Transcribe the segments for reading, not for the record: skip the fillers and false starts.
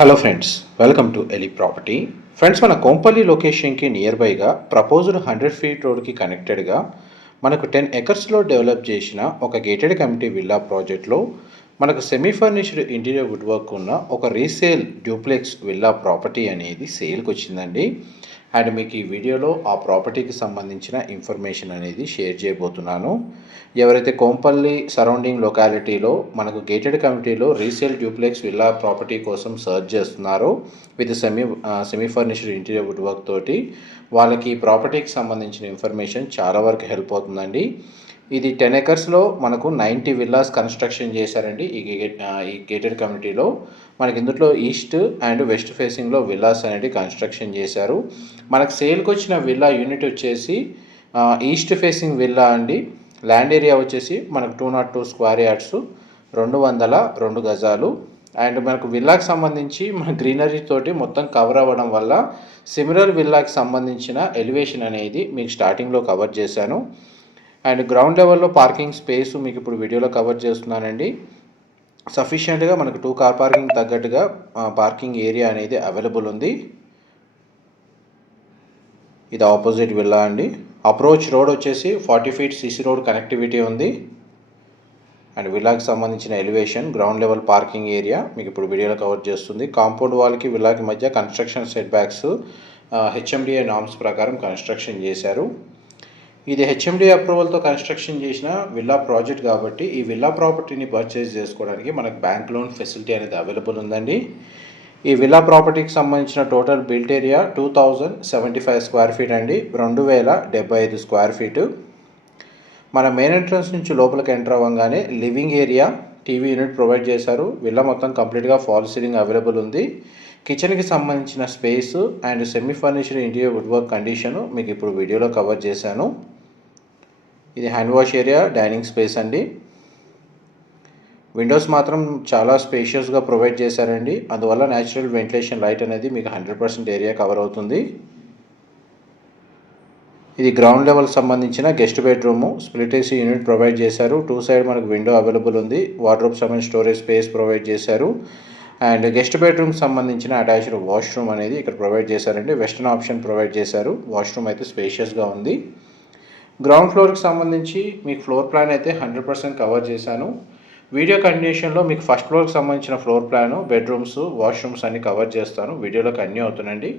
Hello friends, welcome to Eli property. Friends, మన కోంపల్లి లొకేషన్కి near బైగా proposed 100 feet రోడ్కి కనెక్టెడ్గా మనకు 10 ఎకర్స్లో డెవలప్ చేసిన ఒక గేటెడ్ కమ్యూనిటీ విల్లా ప్రాజెక్ట్లో మనకు semi furnished interior wood work ఉన్న ఒక రీసేల్ డ్యూప్లెక్స్ విల్లా ప్రాపర్టీ అనేది సేల్కి వచ్చిందండి. అండ్ మీకు ఈ వీడియోలో ఆ ప్రాపర్టీకి సంబంధించిన ఇన్ఫర్మేషన్ అనేది షేర్ చేయబోతున్నాను. ఎవరైతే కోంపల్లి సరౌండింగ్ లొకాలిటీలో మనకు గేటెడ్ కమ్యూనిటీలో రీసేల్ డ్యూప్లెక్స్ విల్లా ప్రాపర్టీ కోసం సర్చ్ చేస్తున్నారో with semi furnished interior wood work తోటి వాళ్ళకి ఈ ప్రాపర్టీకి సంబంధించిన ఇన్ఫర్మేషన్ చాలా వరకు హెల్ప్ అవుతుందండి. ఇది 10 ఎకర్స్లో మనకు 90 విల్లాస్ కన్స్ట్రక్షన్ చేశారండి. ఈ గేటెడ్ కమ్యూనిటీలో మనకి ఇందులో ఈస్ట్ అండ్ వెస్ట్ ఫేసింగ్లో విల్లాస్ అనేది కన్స్ట్రక్షన్ చేశారు. మనకు సేల్కి వచ్చిన విల్లా యూనిట్ వచ్చేసి ఈస్ట్ ఫేసింగ్ విల్లా అండి. ల్యాండ్ ఏరియా వచ్చేసి మనకు 202 స్క్వేర్ యార్డ్స్, 202 గజాలు. అండ్ మనకు విల్లాకి సంబంధించి మన గ్రీనరీ తోటి మొత్తం కవర్ అవ్వడం వల్ల సిమిలర్ విల్లాకి సంబంధించిన ఎలివేషన్ అనేది మీకు స్టార్టింగ్లో కవర్ చేశాను. అండ్ గ్రౌండ్ లెవెల్లో పార్కింగ్ స్పేస్ మీకు ఇప్పుడు వీడియోలో కవర్ చేస్తున్నానండి. సఫిషియెంట్గా మనకు 2 కార్ పార్కింగ్ తగ్గట్టుగా పార్కింగ్ ఏరియా అనేది అవైలబుల్ ఉంది. ఇది ఆపోజిట్ విల్లా అండి. అప్రోచ్ రోడ్ వచ్చేసి 40 ఫీట్ సిసి రోడ్ కనెక్టివిటీ ఉంది. అండ్ విల్లాకి సంబంధించిన elevation, ground level parking area మీకు ఇప్పుడు వీడియోలో కవర్ చేస్తుంది. కాంపౌండ్ వాల్కి విల్లాకి మధ్య construction set backs HMDA norms ప్రకారం కన్స్ట్రక్షన్ చేశారు. ఇది హెచ్ఎండి అప్రూవల్తో కన్స్ట్రక్షన్ చేసిన విల్లా ప్రాజెక్ట్ కాబట్టి ఈ విల్లా ప్రాపర్టీని పర్చేజ్ చేసుకోవడానికి మనకు బ్యాంక్ లోన్ ఫెసిలిటీ అనేది అవైలబుల్ ఉందండి. ఈ విల్లా ప్రాపర్టీకి సంబంధించిన total built area 2075 square feet అండి, 2075 స్క్వేర్ ఫీటు. మన మెయిన్ ఎంట్రన్స్ నుంచి లోపలికి ఎంటర్ అవ్వగానే living area, TV unit provide చేశారు. విల్లా మొత్తం కంప్లీట్గా ఫాల్ సీలింగ్ అవైలబుల్ ఉంది. కిచెన్కి సంబంధించిన space and semi furnished interior wood work condition మీకు ఇప్పుడు వీడియోలో కవర్ చేశాను. ఇది hand wash area, dining space అండి. విండోస్ మాత్రం చాలా స్పేషియస్గా ప్రొవైడ్ చేశారండి. అందువల్ల న్యాచురల్ వెంటిలేషన్ లైట్ అనేది మీకు 100% ఏరియా కవర్ అవుతుంది. ఇది గ్రౌండ్ లెవెల్ సంబంధించిన guest bedroom, split AC unit provide చేశారు. 2 సైడ్ మనకు విండో అవైలబుల్ ఉంది. వార్డ్రోబ్ సంబంధించిన స్టోరేజ్ స్పేస్ ప్రొవైడ్ చేశారు. అండ్ గెస్ట్ బెడ్రూమ్కి సంబంధించిన అటాచ్డ్ వాష్రూమ్ అనేది ఇక్కడ ప్రొవైడ్ చేశారండి. వెస్టర్న్ ఆప్షన్ ప్రొవైడ్ చేశారు. వాష్రూమ్ అయితే స్పేషియస్గా ఉంది. గ్రౌండ్ ఫ్లోర్కి సంబంధించి మీకు ఫ్లోర్ ప్లాన్ అయితే 100% కవర్ చేశాను. వీడియో కంటిన్యూషన్లో మీకు ఫస్ట్ ఫ్లోర్కి సంబంధించిన ఫ్లోర్ ప్లాను, బెడ్రూమ్స్, వాష్రూమ్స్ అన్ని కవర్ చేస్తాను. వీడియోలో కన్యూ అవుతుందండి.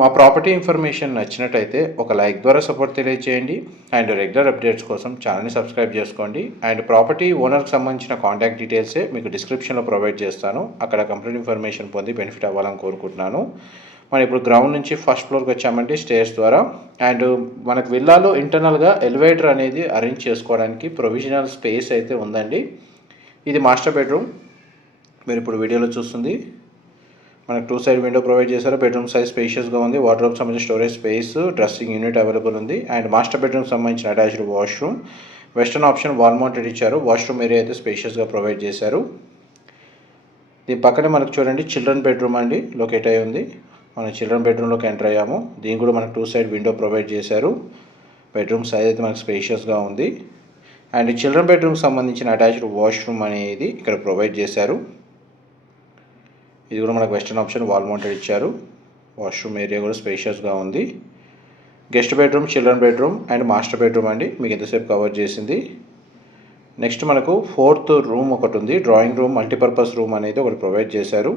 మా ప్రాపర్టీ ఇన్ఫర్మేషన్ నచ్చినట్టయితే ఒక లైక్ ద్వారా సపోర్ట్ తెలియజేయండి. అండ్ రెగ్యులర్ అప్డేట్స్ కోసం ఛానల్ని సబ్స్క్రైబ్ చేసుకోండి. అండ్ ప్రాపర్టీ ఓనర్కి సంబంధించిన కాంటాక్ట్ డీటెయిల్సే మీకు డిస్క్రిప్షన్లో ప్రొవైడ్ చేస్తాను. అక్కడ కంప్లీట్ ఇన్ఫర్మేషన్ పొంది బెనిఫిట్ అవ్వాలని కోరుకుంటున్నాను. మనం ఇప్పుడు గ్రౌండ్ నుంచి ఫస్ట్ ఫ్లోర్కి వచ్చామంటే స్టేర్స్ ద్వారా. అండ్ మనకు విల్లాలో ఇంటర్నల్గా ఎలివేటర్ అనేది అరేంజ్ చేసుకోవడానికి ప్రొవిజనల్ స్పేస్ అయితే ఉందండి. ఇది మాస్టర్ బెడ్రూమ్ మీరు ఇప్పుడు వీడియోలో చూస్తుంది. మనకు 2 సైడ్ విండో ప్రొవైడ్ చేశారు. బెడ్రూమ్ సైజ్ స్పేషియస్గా ఉంది. వార్డ్రోబ్ సంబంధించిన storage space, dressing unit available ఉంది. అండ్ మాస్టర్ బెడ్రూమ్ సంబంధించిన attached washroom, western option wall mounted ఇచ్చారు. వాష్రూమ్ ఏరియా అయితే స్పేషియస్గా ప్రొవైడ్ చేశారు. దీని పక్కనే మనకు చూడండి చిల్డ్రన్ బెడ్రూమ్ అండి లొకేట్ అయి ఉంది. మనం చిల్డ్రన్ బెడ్రూమ్లోకి ఎంటర్ అయ్యాము. దీనికి కూడా మనకు 2 సైడ్ విండో ప్రొవైడ్ చేశారు. బెడ్రూమ్ సైజ్ అయితే మనకు స్పేషియస్గా ఉంది. అండ్ చిల్డ్రన్ బెడ్రూమ్కి సంబంధించిన అటాచ్డ్ వాష్రూమ్ అనేది ఇక్కడ ప్రొవైడ్ చేశారు. ఇది కూడా మనకు వెస్టర్న్ ఆప్షన్ వాల్ మౌంటెడ్ ఇచ్చారు. వాష్రూమ్ ఏరియా కూడా స్పేషియస్గా ఉంది. Guest bedroom, children bedroom and master bedroom అండి మీకు ఎంతసేపు కవర్ చేసింది. నెక్స్ట్ మనకు 4th రూమ్ ఒకటి ఉంది. డ్రాయింగ్ రూమ్, మల్టీపర్పస్ రూమ్ అనేది ఒకటి ప్రొవైడ్ చేశారు.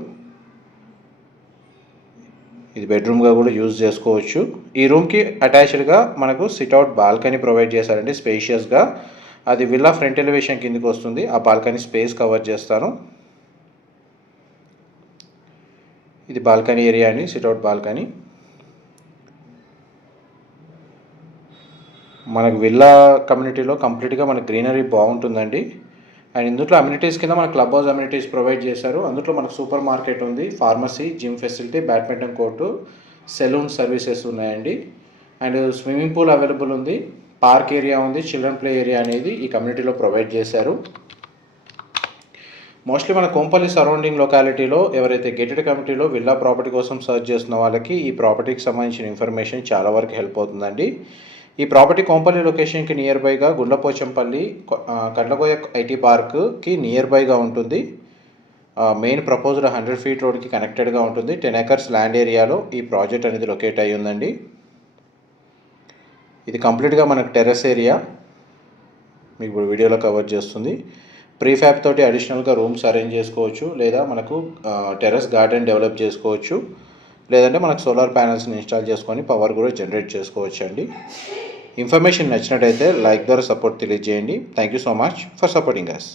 ఇది బెడ్రూమ్గా కూడా యూజ్ చేసుకోవచ్చు. ఈ రూమ్కి అటాచ్డ్గా మనకు సిట్అవుట్ బాల్కనీ ప్రొవైడ్ చేశారండి స్పేషియస్గా. అది విల్లా ఫ్రంట్ ఎలివేషన్ కిందకి వస్తుంది. ఆ బాల్కనీ స్పేస్ కవర్ చేస్తాను. ఇది బాల్కనీ ఏరియా అండి, సిట్అవుట్ బాల్కనీ. మనకు విల్లా కమ్యూనిటీలో కంప్లీట్గా మనకు గ్రీనరీ బాగుంటుందండి. అండ్ ఇందులో అమ్యూనిటీస్ కింద మన క్లబ్ హౌస్ అమ్యూనిటీస్ ప్రొవైడ్ చేశారు. అందులో మనకు సూపర్ మార్కెట్ ఉంది, pharmacy, gym facility, badminton court, salon services ఉన్నాయండి. అండ్ స్విమ్మింగ్ పూల్ అవైలబుల్ ఉంది. పార్క్ ఏరియా ఉంది. చిల్డ్రన్ ప్లే ఏరియా అనేది ఈ కమ్యూనిటీలో ప్రొవైడ్ చేశారు. మోస్ట్లీ మన కోంపల్లి సరౌండింగ్ లొకాలిటీలో ఎవరైతే గేటెడ్ కమ్యూనిటీలో విల్లా ప్రాపర్టీ కోసం సర్చ్ చేస్తున్న వాళ్ళకి ఈ ప్రాపర్టీకి సంబంధించిన ఇన్ఫర్మేషన్ చాలా వరకు హెల్ప్ అవుతుందండి. ఈ ప్రాపర్టీ కోంపల్లి లొకేషన్కి నియర్ బైగా గుండ్లపోచంపల్లి కండ్లకోయ ఐటీ పార్క్కి నియర్ బైగా ఉంటుంది. మెయిన్ ప్రపోజ్డ్ 100 ఫీట్ రోడ్కి కనెక్టెడ్గా ఉంటుంది. 10 ఎకర్స్ ల్యాండ్ ఏరియాలో ఈ ప్రాజెక్ట్ అనేది లొకేట్ అయ్యి ఉందండి. ఇది కంప్లీట్గా మనకు టెర్రస్ ఏరియా మీకు ఇప్పుడు వీడియోలో కవర్ చేస్తుంది. ప్రీఫ్యాబ్ తోటి అడిషనల్గా రూమ్స్ అరేంజ్ చేసుకోవచ్చు, లేదా మనకు టెర్రస్ గార్డెన్ డెవలప్ చేసుకోవచ్చు, లేదంటే మనకు సోలార్ ప్యానల్స్ని ఇన్స్టాల్ చేసుకొని పవర్ కూడా జనరేట్ చేసుకోవచ్చు అండి. ఇన్ఫర్మేషన్ నచ్చినట్టయితే లైక్ ద్వారా సపోర్ట్ తెలియజేయండి. Thank you so much for supporting us.